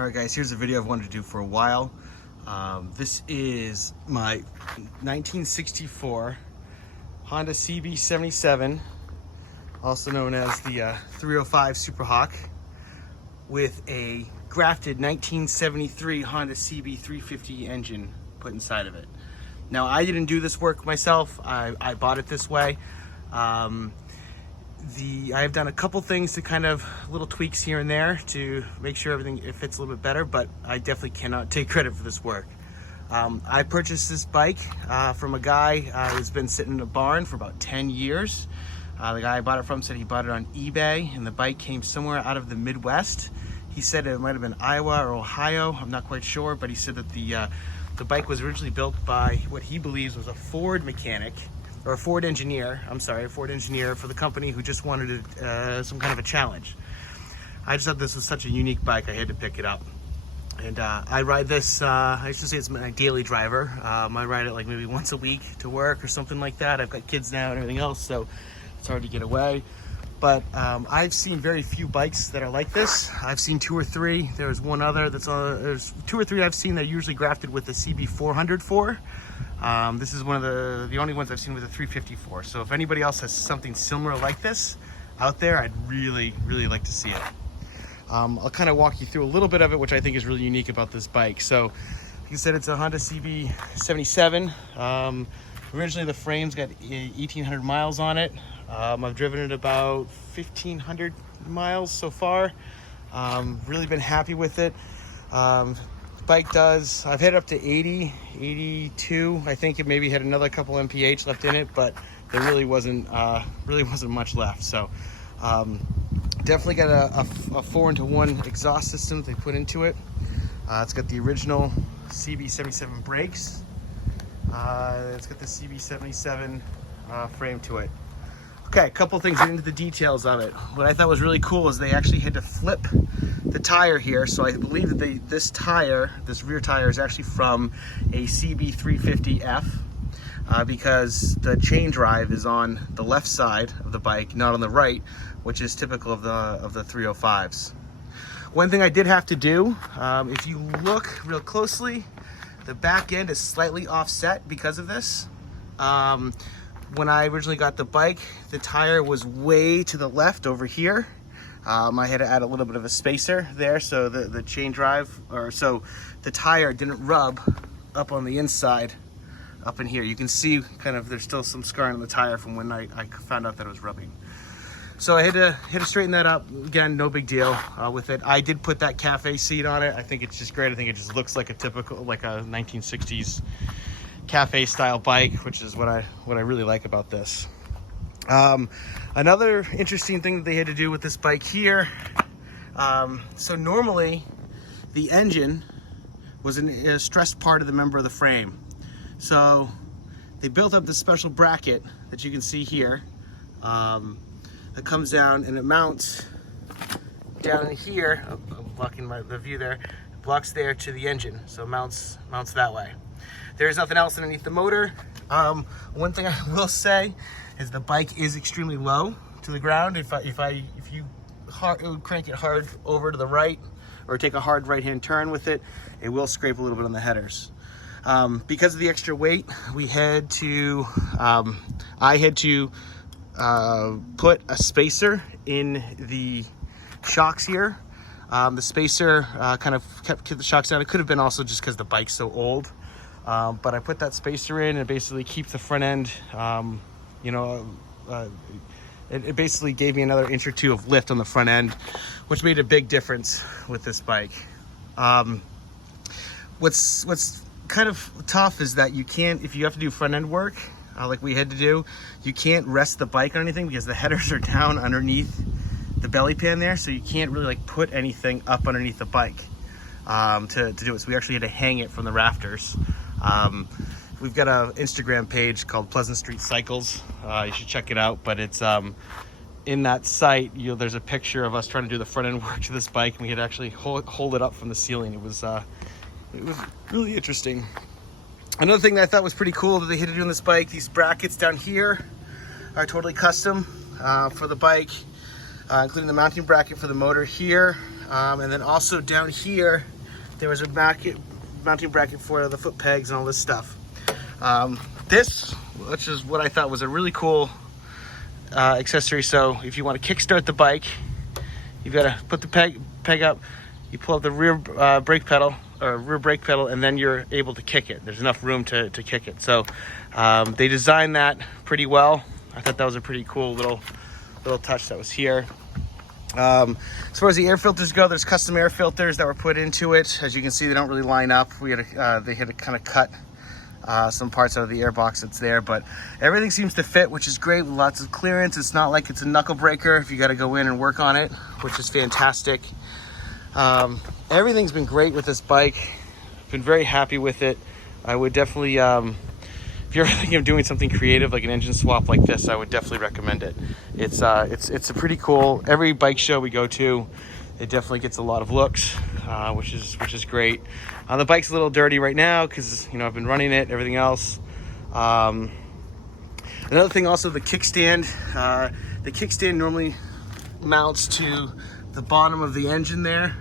Alright guys, here's a video I've wanted to do for a while. This is my 1964 Honda cb77, also known as the 305 Superhawk, with a grafted 1973 Honda cb350 engine put inside of it. Now, I didn't do this work myself. I bought it this way. I've done a couple things to kind of little tweaks here and there to make sure everything fits a little bit better, but I definitely cannot take credit for this work. I purchased this bike from a guy who's been sitting in a barn for about 10 years. The guy I bought it from said he bought it on eBay, and the bike came somewhere out of the Midwest. He said it might have been Iowa or Ohio, I'm not quite sure, but he said that the bike was originally built by what he believes was a Ford mechanic, or a Ford engineer, a Ford engineer for the company who just wanted some kind of a challenge. I just thought this was such a unique bike, I had to pick it up. And I ride this, I should say it's my daily driver. I ride it like maybe once a week to work or something like that. I've got kids now and everything else, so it's hard to get away. But I've seen very few bikes that are like this. I've seen 2 or 3. There's one other that's there's 2 or 3 I've seen that are usually grafted with the cb400 for. This is one of the only ones I've seen with a 350 for. So if anybody else has something similar like this out there, I'd really like to see it. I'll kind of walk you through a little bit of it, which I think is really unique about this bike. So like I said, it's a Honda cb77. Originally the frame's got 1,800 miles on it. I've driven it about 1,500 miles so far. Really been happy with it. Bike does, I've hit up to 80, 82. I think it maybe had another couple mph left in it, but there really wasn't much left. So definitely got a 4-into-1 exhaust system they put into it. It's got the original cb77 brakes. It's got the cb77 frame to it. Okay, a couple things into the details of it. What I thought was really cool is they actually had to flip the tire here. So I believe that this rear tire is actually from a cb350f because the chain drive is on the left side of the bike, not on the right, which is typical of the 305s. One thing I did have to do, if you look real closely, the back end is slightly offset because of this. When I originally got the bike, the tire was way to the left over here. I had to add a little bit of a spacer there so the chain drive, so the tire didn't rub up on the inside up in here. You can see kind of there's still some scarring on the tire from when I found out that it was rubbing. So I had to straighten that up. Again, no big deal with it. I did put that cafe seat on it. I think it's just great. I think it just looks like a typical, like a 1960s cafe style bike, which is what I really like about this. Another interesting thing that they had to do with this bike here, so normally the engine was a stressed part of the member of the frame. So they built up this special bracket that you can see here that comes down and it mounts down in here. I'm blocking the view there. It blocks there to the engine, so it mounts that way. There's nothing else underneath the motor. One thing I will say is the bike is extremely low to the ground. If you crank it hard over to the right or take a hard right-hand turn with it, it will scrape a little bit on the headers. Because of the extra weight, I had to put a spacer in the shocks here. The spacer kind of kept the shocks down. It could have been also just because the bike's so old. But I put that spacer in and basically keeps the front end, it basically gave me another inch or 2 of lift on the front end, which made a big difference with this bike. What's kind of tough is that you can't, if you have to do front end work, like we had to do, you can't rest the bike on anything because the headers are down underneath the belly pan there, so you can't really like put anything up underneath the bike to do it. So we actually had to hang it from the rafters. We've got an Instagram page called Pleasant Street Cycles. You should check it out, but it's in that site, there's a picture of us trying to do the front end work to this bike, and we had to actually hold it up from the ceiling. It was really interesting. Another thing that I thought was pretty cool that they had to do on this bike, these brackets down here are totally custom for the bike, including the mounting bracket for the motor here. And then also down here, there was a mounting bracket for the foot pegs and all this stuff. This, which is what I thought was a really cool accessory. So if you want to kickstart the bike, you've got to put the peg up, you pull up the rear brake pedal, and then you're able to kick it. There's enough room to kick it. So they designed that pretty well. I thought that was a pretty cool little touch that was here. As far as the air filters go, there's custom air filters that were put into it. As you can see, they don't really line up. They had to kind of cut some parts out of the air box that's there, but everything seems to fit, which is great, with lots of clearance. It's not like it's a knuckle breaker if you got to go in and work on it, which is fantastic. Everything's been great with this bike. I've been very happy with it. I would definitely, if you're thinking of doing something creative like an engine swap like this, I would definitely recommend it. It's a pretty cool. Every bike show we go to, it definitely gets a lot of looks, which is great. The bike's a little dirty right now because I've been running it, everything else. Another thing also, the kickstand. The kickstand normally mounts to the bottom of the engine there.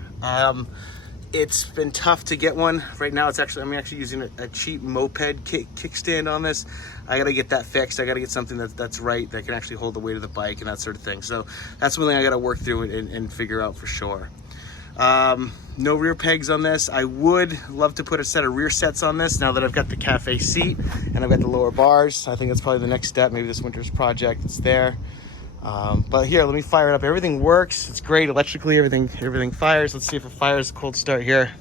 It's been tough to get one. Right now I'm actually using a cheap moped kickstand on this. I gotta get that fixed. I gotta get something that's right, that can actually hold the weight of the bike and that sort of thing. So that's something I gotta work through and figure out for sure. No rear pegs on this. I would love to put a set of rear sets on this now that I've got the cafe seat and I've got the lower bars. I think that's probably the next step, maybe this winter's project. It's there. But here, let me fire it up. Everything works. It's great electrically. Everything fires. Let's see if it fires. Cold start here.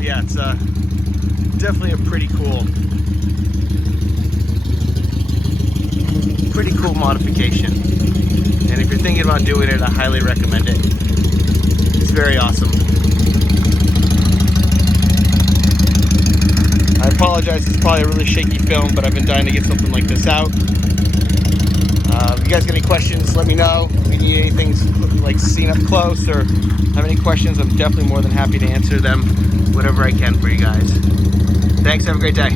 Yeah, it's definitely a pretty cool modification. And if you're thinking about doing it, I highly recommend it. It's very awesome. I apologize, it's probably a really shaky film, but I've been dying to get something like this out. If you guys got any questions, let me know. If you need anything like seen up close or have any questions, I'm definitely more than happy to answer them, whatever I can for you guys. Thanks, have a great day.